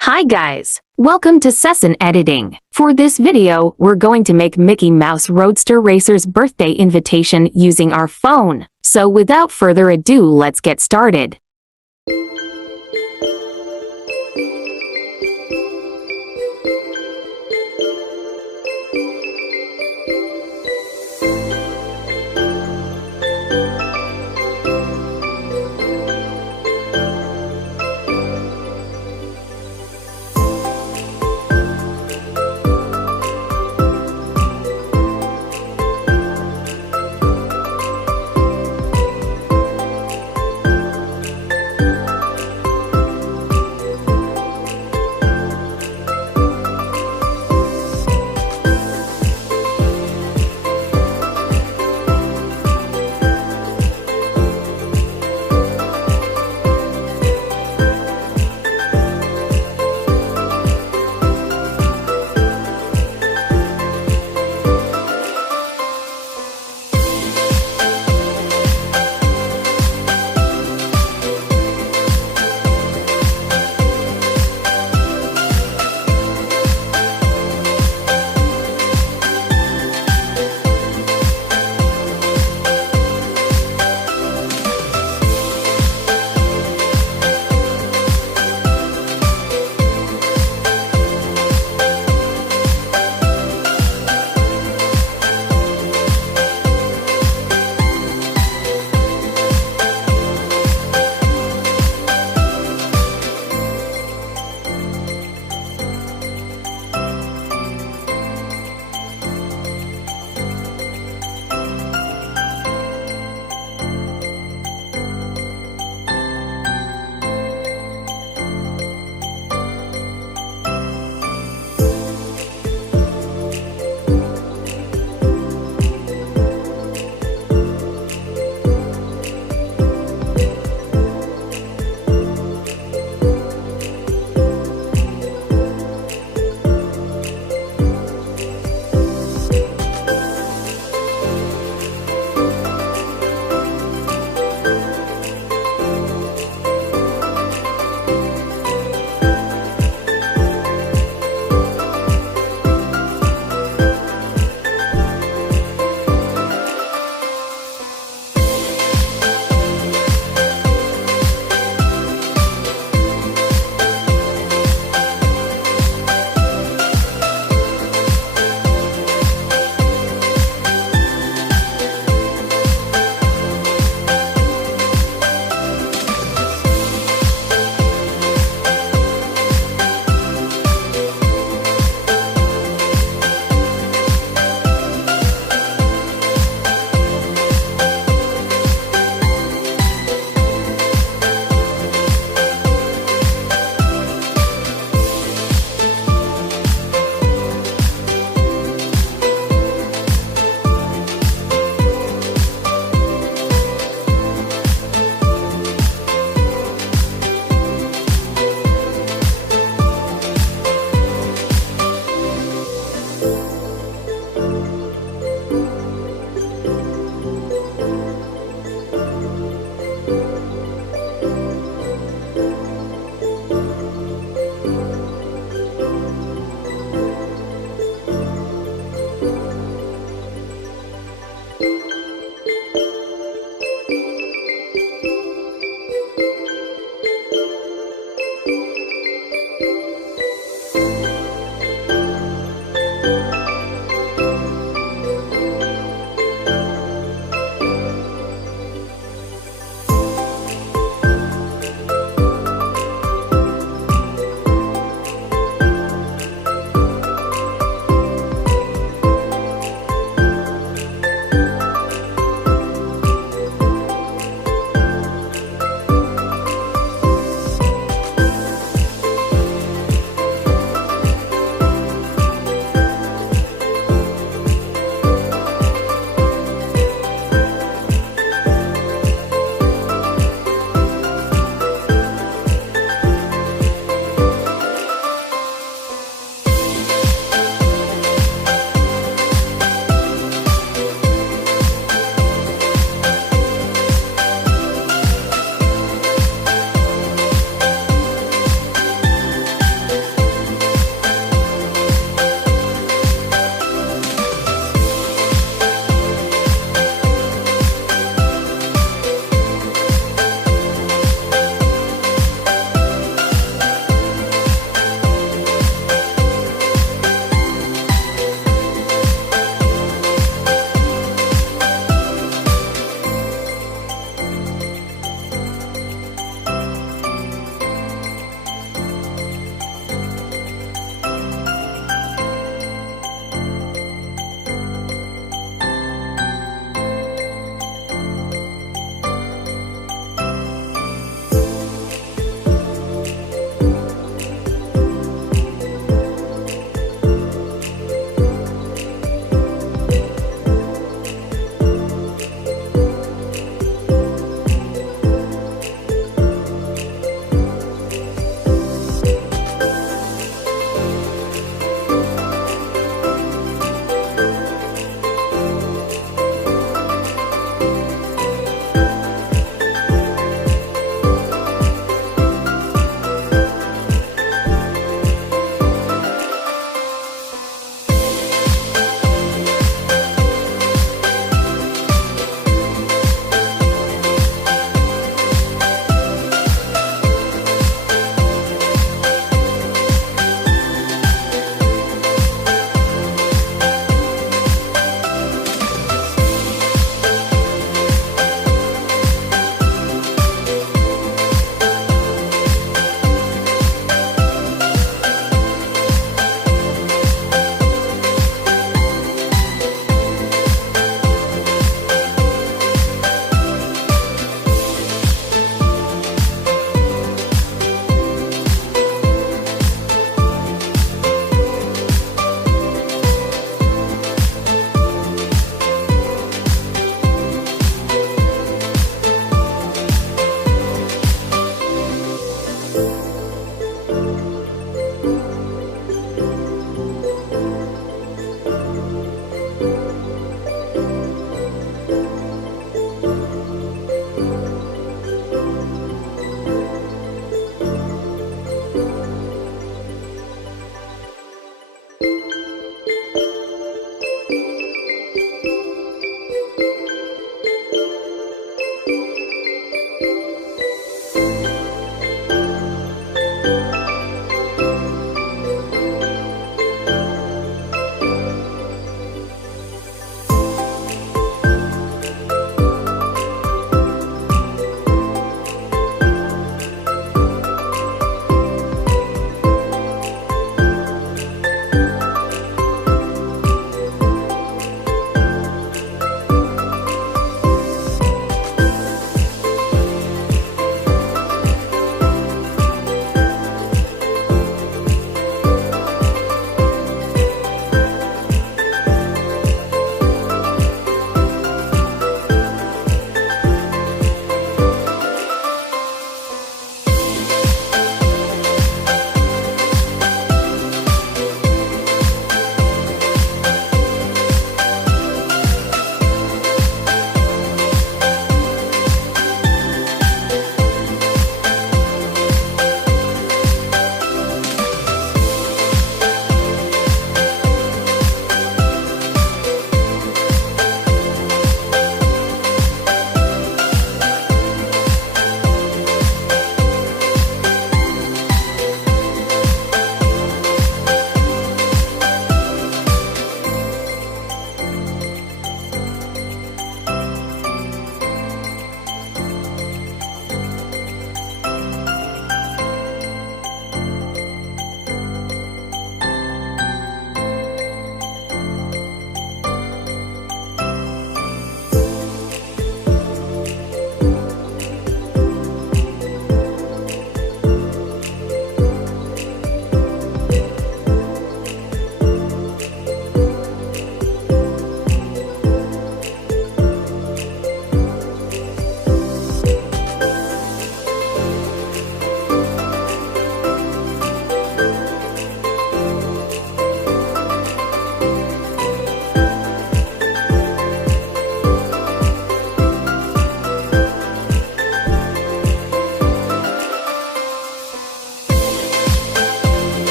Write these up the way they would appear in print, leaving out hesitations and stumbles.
Hi guys! Welcome to Session Editing. For this video, we're going to make Mickey Mouse Roadster Racer's birthday invitation using our phone. So without further ado, let's get started.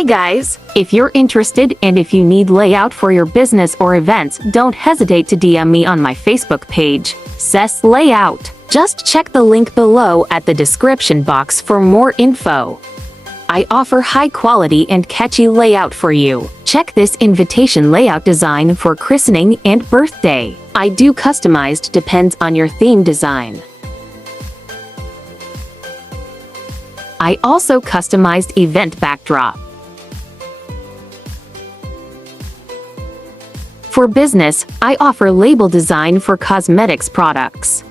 Hi guys! If you're interested and if you need layout for your business or events, don't hesitate to DM me on my Facebook page, CES Layout. Just check the link below at the description box for more info. I offer high quality and catchy layout for you. Check this invitation layout design for christening and birthday. I do customized depends on your theme design. I also customized event backdrop. For business, I offer label design for cosmetics products.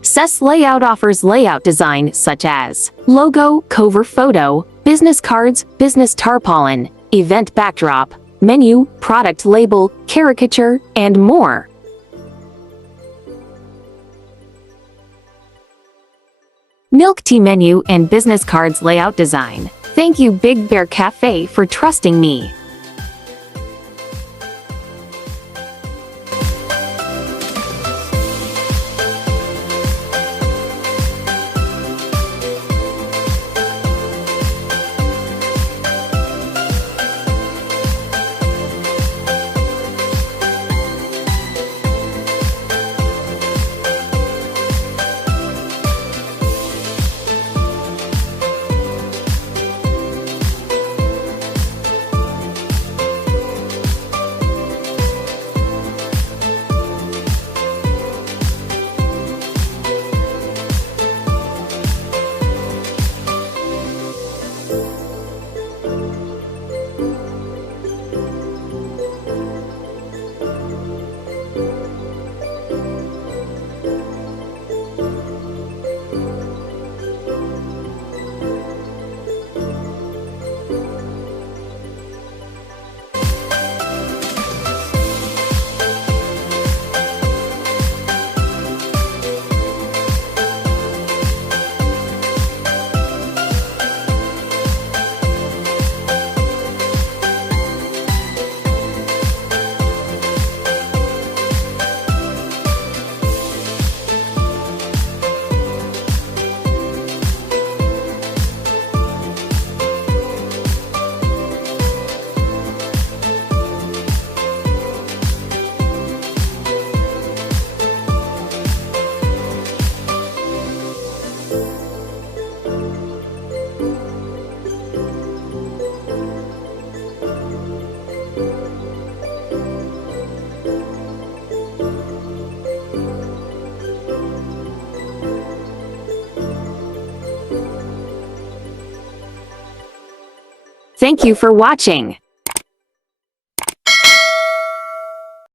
CES Layout offers layout design such as logo, cover photo, business cards, business tarpaulin, event backdrop, menu, product label, caricature, and more. Milk tea menu and business cards layout design. Thank you Big Bear Cafe for trusting me. Thank you for watching.